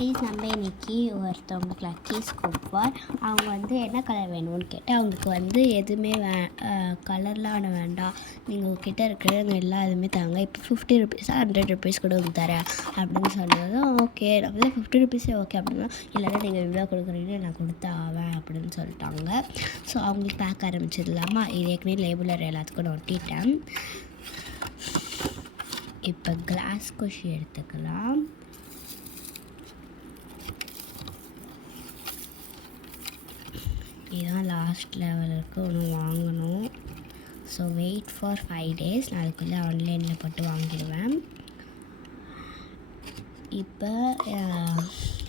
Guys, நம்ம இன்னைக்கு ஒருத்தவங்களுக்கு லக்கீஸ் கூப்பிடுவார். அவங்க வந்து என்ன கலர் வேணும்னு கேட்டு அவங்களுக்கு எதுவுமே கலர்லாம் வேண்டாம், நீங்கள் உங்ககிட்ட இருக்கிற எல்லா எதுவுமே தாங்க, இப்போ 50 ருபீஸா 100 ருபீஸ் கூட தரேன் அப்படின்னு சொன்னதும் ஓகே, நம்ம 50 ருபீஸே ஓகே அப்படின்னா, இல்லைன்னா நீங்கள் இவ்வளோ கொடுக்குறீங்கன்னு நான் கொடுத்து ஆவேன் அப்படின்னு சொல்லிட்டாங்க. ஸோ அவங்களுக்கு பேக் ஆரம்பிச்சதுலாமா, இது ஏற்கனவே லேபிளர் எல்லாத்துக்கும் நான் ஒட்டிட்டேன். இப்போ கிளாஸ் குஷி எடுத்துக்கலாம். இதுதான் லாஸ்ட் லெவலுக்கு ஒன்று வாங்கணும். ஸோ வெயிட் ஃபார் 5 days, நான் அதுக்குள்ளே ஆன்லைனில் போட்டு வாங்கிடுவேன். இப்போ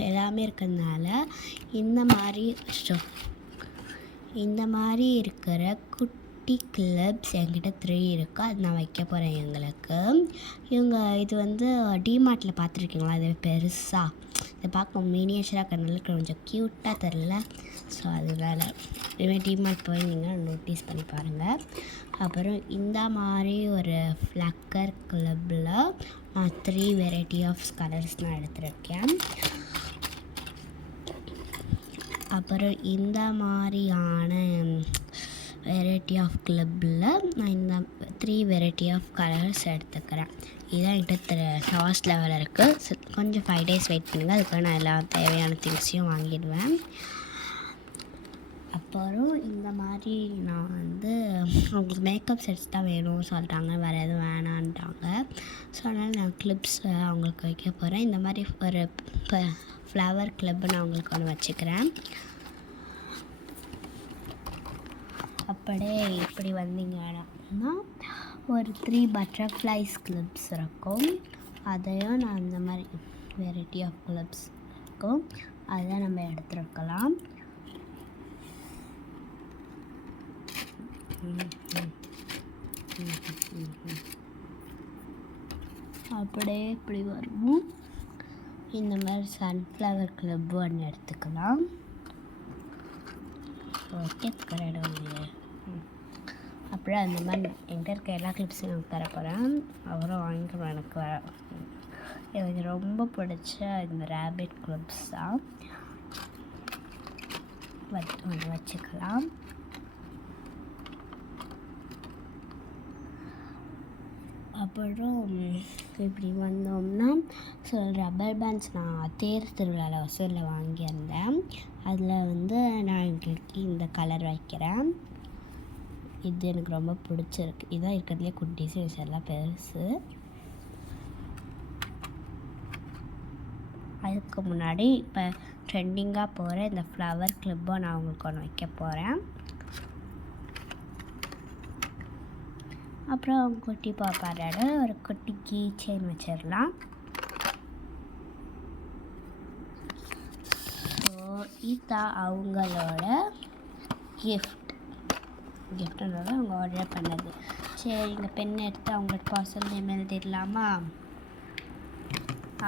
எல்லாமே இருக்கிறதுனால இந்த மாதிரி இருக்கிற குட்டி கிளப்ஸ் என்கிட்ட 3 இருக்குது. அது நான் வைக்க போகிறேன் எங்களுக்கு. இது டிமார்ட்டில் பார்த்துருக்கீங்களா? அது பெருசாக இதை பார்க்க மினியேச்சராக இருக்கிறதுனால கொஞ்சம் க்யூட்டாக தெரில. ஸோ அதனால் இதுமாதிரி டிமார்ட் போயிருந்தீங்கன்னா நோட்டீஸ் பண்ணி பாருங்கள். அப்புறம் இந்த மாதிரி ஒரு ஃப்ளக்கர் கிளப்பில் நான் 3 வெரைட்டி ஆஃப் கலர்ஸ் நான் எடுத்துருக்கேன். அப்புறம் இந்த மாதிரியான வெரைட்டி ஆஃப் கிளப்பில் நான் இந்த 3 வெரைட்டி ஆஃப் கலர்ஸ் எடுத்துக்கிறேன். இதுதான் என்கிட்ட லாஸ்ட் லெவலில் இருக்குது. கொஞ்சம் 5 days வெயிட் பண்ணுங்கள், அதுக்காக நான் எல்லா தேவையான திங்ஸையும் வாங்கிடுவேன். அப்புறம் இந்த மாதிரி நான் அவங்களுக்கு மேக்கப் செட்ஸ் தான் வேணும்னு சொல்லிட்டாங்க, வேறு எதுவும் வேணான்ட்டாங்க. ஸோ அதனால் நான் கிளிப்ஸ் அவங்களுக்கு வைக்க போகிறேன். இந்த மாதிரி ஒரு ஃப்ளவர் கிளப்பு நான் அவங்களுக்கு ஒன்று வச்சுக்கிறேன். அப்படியே இப்படி வந்தீங்கன்னா ஒரு 3 பட்டர்ஃப்ளைஸ் கிளிப்ஸ் இருக்கும். அதையும் நான் இந்த மாதிரி வெரைட்டி ஆஃப் கிளிப்ஸ் இருக்கும், அதை நம்ம எடுத்துருக்கலாம். அப்படியே இப்படி வரும். இந்த மாதிரி சன்ஃப்ளவர் கிளப் ஒன்று எடுத்துக்கலாம். ஓகே, இடம் இல்லையே. அப்படியே அந்த மாதிரி என்கிட்ட இருக்க எல்லா கிளிப்ஸையும் நான் தர போகிறேன். அவரும் வாங்கிடுவேன். எனக்கு ரொம்ப பிடிச்ச இந்த ரேபிட் கிளிப்ஸ் தான். ஒன்று வச்சுக்கலாம். அப்புறம் இப்படி வந்தோம்னா ரப்பர் பேண்ட்ஸ் நான் தேர் திருவிழாவில் வசூலில் வாங்கியிருந்தேன். அதில் நான் எங்களுக்கு இந்த கலர் வைக்கிறேன். இது எனக்கு ரொம்ப பிடிச்சிருக்கு. இதுதான் இருக்கிறதுலே குட்டிஸு, எல்லாம் பெருசு. அதுக்கு முன்னாடி இப்போ ட்ரெண்டிங்காக போகிற இந்த ஃப்ளவர் கிளிப்பை நான் அவங்களுக்கு ஒன்று வைக்க போகிறேன். அப்புறம் குட்டி பாப்பாரோட ஒரு குட்டி கீ செயின் வச்சிடலாம். ஸோ இதுதான் அவங்களோட கிஃப்ட்ன்றத அவங்க ஆர்டர் பண்ணது. சரி, இந்த பெண்ணை எடுத்து அவங்களோட பார்சல் நேம் எழுதிடலாமா?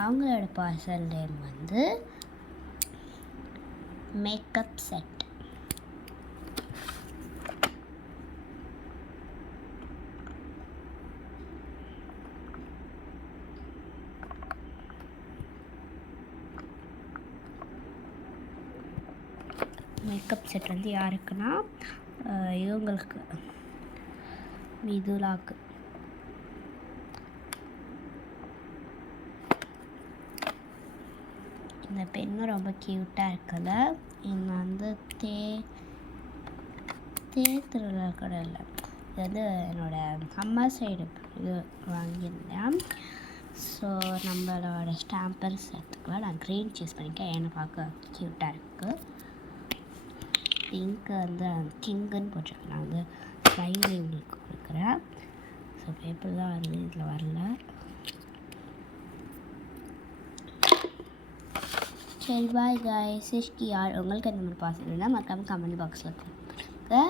அவங்களோட parcel name makeup set. Makeup set யாருக்குன்னா இவங்களுக்கு, மிதுலாக்கு. இந்த பெண்ணும் ரொம்ப க்யூட்டாக இருக்குல்ல. இங்கே தேர் திருவிழா கூட இல்லை, இது என்னோடய அம்மா சைடு இது வாங்கியிருந்தேன். ஸோ நம்மளோட ஸ்டாம்பர் செட்டுக்குலாம் நான் க்ரீன் சூஸ் பண்ணிக்கேன், ஏன்னா பார்க்க க்யூட்டாக இருக்குது. பிங்க்கு கிங்குன்னு போட்டிருக்கேன். நான் ஸ்லைவில் உங்களுக்கு கொடுக்குறேன். ஸோ பேப்பர் தான் இதில் வரல. சரி, பாய் காய்ஸ். உங்களுக்கு இந்த மாதிரி பார்சல் இருந்தால் மறக்காமல் கமெண்ட் பாக்ஸில் கொடுங்க.